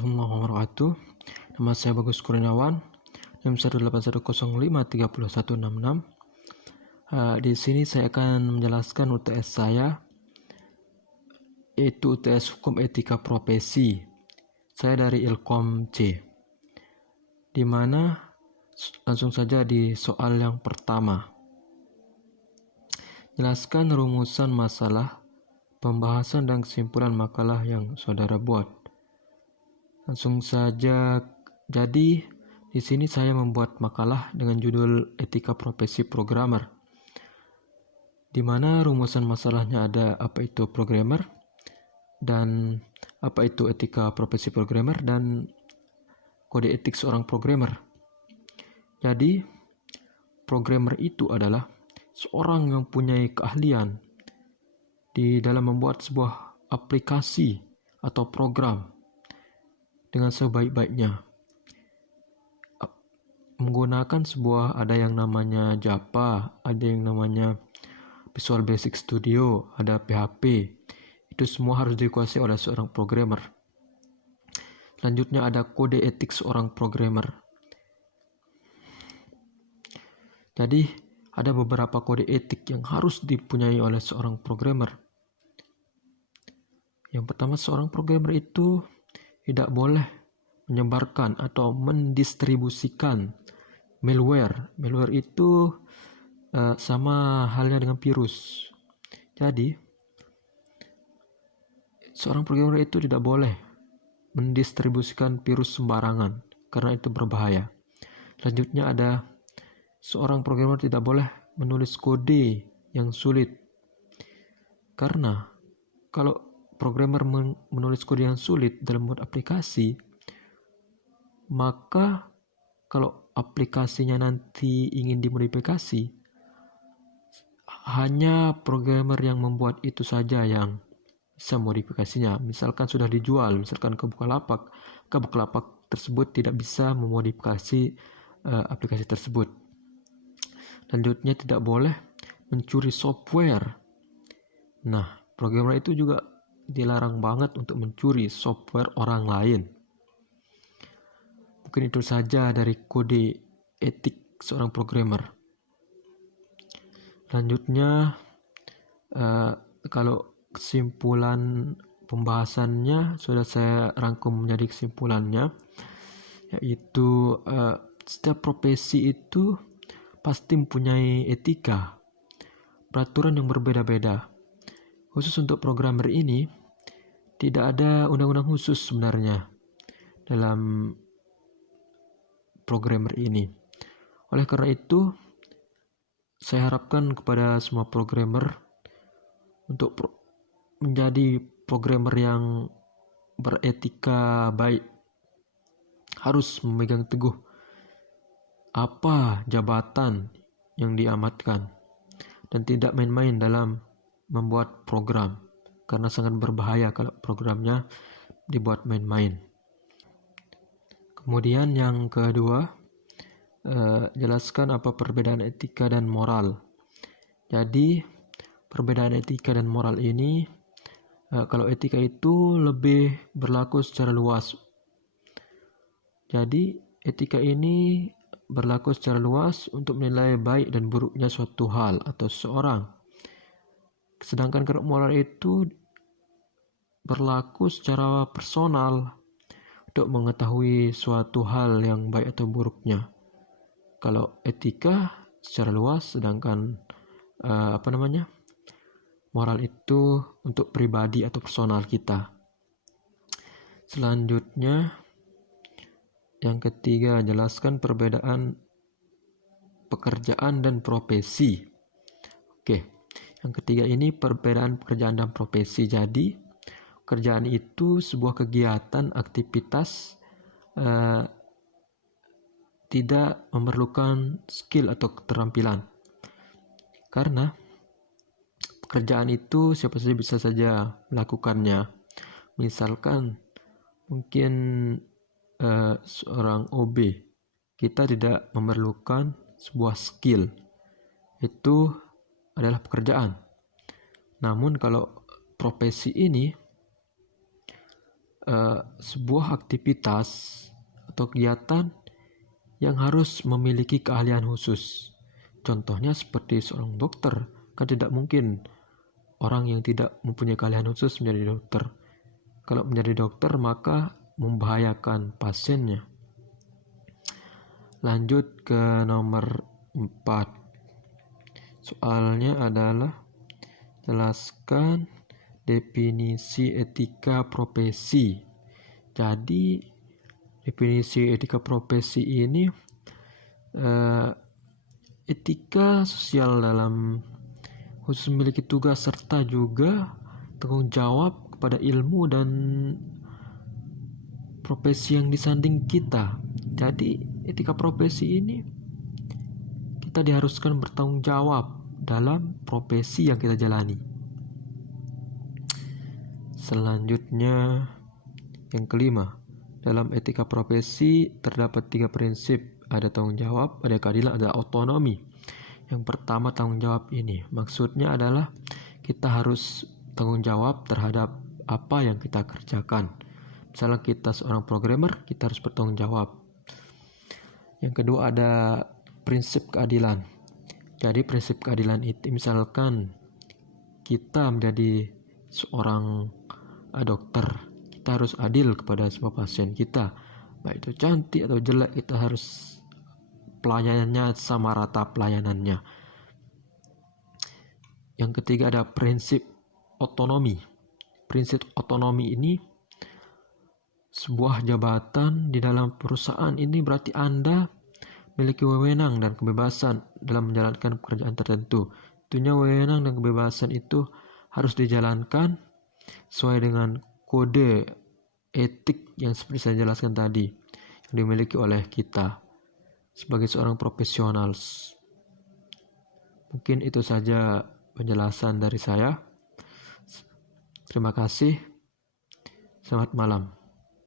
Assalamualaikum warahmatullahi wabarakatuh. Nama saya Bagus Kurniawan, NIM 181053166. Di sini saya akan menjelaskan UTS saya, yaitu UTS Hukum Etika Profesi. Saya dari Ilkom C. Di mana langsung saja di soal yang pertama. Jelaskan rumusan masalah, pembahasan dan kesimpulan makalah yang saudara buat. Langsung saja, jadi di sini saya membuat makalah dengan judul Etika Profesi Programmer, di mana rumusan masalahnya ada apa itu programmer dan apa itu etika profesi programmer dan kode etik seorang programmer. Jadi, programmer itu adalah seorang yang punya keahlian di dalam membuat sebuah aplikasi atau program dengan sebaik-baiknya, menggunakan ada yang namanya Java, ada yang namanya Visual Basic Studio, ada PHP. Itu semua harus dikuasai oleh seorang programmer. Selanjutnya ada kode etik seorang programmer. Jadi ada beberapa kode etik yang harus dipunyai oleh seorang programmer. Yang pertama, seorang programmer itu tidak boleh menyebarkan atau mendistribusikan malware. Malware itu sama halnya dengan virus. Jadi, seorang programmer itu tidak boleh mendistribusikan virus sembarangan karena itu berbahaya. Selanjutnya ada seorang programmer tidak boleh menulis kode yang sulit. Karena kalau programmer menulis kode yang sulit dalam membuat aplikasi, maka kalau aplikasinya nanti ingin dimodifikasi, hanya programmer yang membuat itu saja yang bisa modifikasinya. Misalkan sudah dijual, misalkan ke Bukalapak tersebut tidak bisa memodifikasi aplikasi tersebut. Selanjutnya tidak boleh mencuri software. Nah, programmer itu juga dilarang banget untuk mencuri software orang lain. Mungkin itu saja dari kode etik seorang programmer. Selanjutnya, kalau kesimpulan pembahasannya sudah saya rangkum menjadi kesimpulannya, yaitu setiap profesi itu pasti mempunyai etika, peraturan yang berbeda-beda. Khusus untuk programmer ini, tidak ada undang-undang khusus sebenarnya dalam programmer ini. Oleh karena itu, saya harapkan kepada semua programmer untuk menjadi programmer yang beretika baik. Harus memegang teguh apa jabatan yang diamatkan dan tidak main-main dalam membuat program, karena sangat berbahaya kalau programnya dibuat main-main. Kemudian yang kedua, jelaskan apa perbedaan etika dan moral. Jadi perbedaan etika dan moral ini, kalau etika itu lebih berlaku secara luas. Jadi etika ini berlaku secara luas untuk menilai baik dan buruknya suatu hal atau seseorang. Sedangkan kalau moral itu berlaku secara personal untuk mengetahui suatu hal yang baik atau buruknya. Kalau etika secara luas, sedangkan moral itu untuk pribadi atau personal kita. Selanjutnya, yang ketiga, jelaskan perbedaan pekerjaan dan profesi. Oke. Yang ketiga ini perbedaan pekerjaan dan profesi. Jadi, pekerjaan itu sebuah kegiatan, aktivitas tidak memerlukan skill atau keterampilan. Karena pekerjaan itu siapa saja bisa saja melakukannya. Misalkan mungkin seorang OB, kita tidak memerlukan sebuah skill. Itu adalah pekerjaan. Namun kalau profesi ini sebuah aktivitas atau kegiatan yang harus memiliki keahlian khusus. Contohnya seperti seorang dokter, kan tidak mungkin orang yang tidak mempunyai keahlian khusus menjadi dokter. Kalau menjadi dokter maka membahayakan pasiennya. Lanjut ke nomor 4. Soalnya adalah jelaskan definisi etika profesi. Jadi definisi etika profesi ini etika sosial dalam khusus memiliki tugas serta juga tanggung jawab kepada ilmu dan profesi yang disanding kita. Jadi etika profesi ini kita diharuskan bertanggung jawab dalam profesi yang kita jalani. Selanjutnya yang kelima, dalam etika profesi terdapat 3 prinsip. Ada tanggung jawab, ada keadilan, ada otonomi. Yang pertama tanggung jawab ini maksudnya adalah kita harus tanggung jawab terhadap apa yang kita kerjakan. Misalnya kita seorang programmer, kita harus bertanggung jawab. Yang kedua ada prinsip keadilan. Jadi prinsip keadilan itu misalkan kita menjadi seorang dokter, kita harus adil kepada semua pasien kita, baik itu cantik atau jelek, kita harus pelayanannya sama rata pelayanannya. Yang ketiga ada prinsip otonomi. Prinsip otonomi ini sebuah jabatan di dalam perusahaan ini berarti Anda memiliki wewenang dan kebebasan dalam menjalankan pekerjaan tertentu. Tentunya wewenang dan kebebasan itu harus dijalankan sesuai dengan kode etik yang seperti saya jelaskan tadi, yang dimiliki oleh kita sebagai seorang profesional. Mungkin itu saja penjelasan dari saya. Terima kasih. Selamat malam.